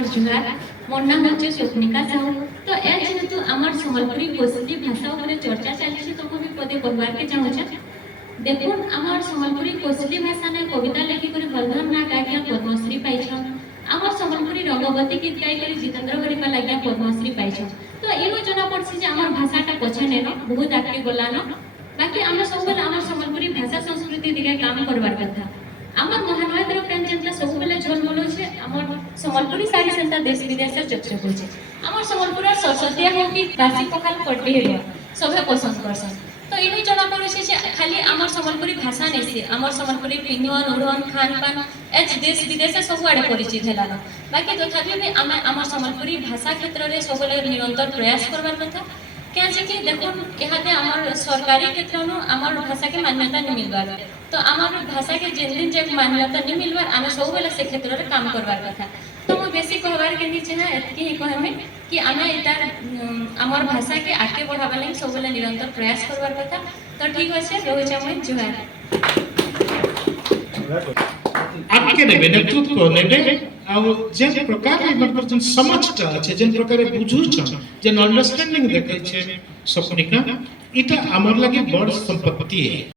आपन जुहार मोर नाम होचे स्वप्निका साहू। तो ए जेहेतु आमर सम्बलपुरी कोशली भाषा उपरे चर्चा चलछि तो भी पदे कहबार के चाहूछे। देखुन आमर सम्बलपुरी कोशली भाषा ने कविता लिखि कर बलधर नाग आज्ञा पद्मश्री पाइछन। आमर सम्बलपुरी रंगवती गीत गाई कर जितेंद्र हरिपाल आज्ञा पद्मश्री पाइछन। तो एनु जना पड़छि जे आमर भाषाटा पछे नेनो बहुत आगे गलानो। बाकी आम सब आम सम्बलपुरी भाषा संस्कृति दिखे काम करवार कथा। आमर महानवेंद्र प्रेमचंद सब बेले झलमल होचे आमर सम्बलपुरी साड़ी सेंता देश विदेश चर्चा होचे। आमर सम्बलपुर सरस्वती हो कि बासी पखाल कटी हेलो सबे पसंद करसन। तो इनु जना पड़े जे खाली आमर सम्बलपुरी भाषा नै से आमर सम्बलपुरी पिन्हन उड़न खान पान एच देश विदेश सब आड़े परिचित हेलानो। बाकी तथापि भी आम आमर सम्बलपुरी भाषा क्षेत्र रे सब बेले निरंतर प्रयास करवार कथा। क्या कि देखुन यहाँ आमर सरकारी क्षेत्र आमर भाषा के मान्यता नहीं मिलवार। तो आमर भाषा के जिन दिन जब मान्यता नहीं मिलवार आम सब बेले से क्षेत्र में काम करवार कथा। तो मैं बेसी कहबार के नहीं चाहे एतकी ही कहमे कि आम एटार आमर भाषा के आगे बढ़ावा लगी सब बेले निरंतर प्रयास करवार कथा। तो ठीक अच्छे रोहित मैं जुहार आपके नेबे नेतृत्व नेबे जे प्रकार मतलब समझटा আছে যে প্রকারে বুঝুছ যে আন্ডারস্ট্যান্ডিং দেখাইছে স্বপ্নিকা এটা আমার লাগে বড় সম্পত্তি।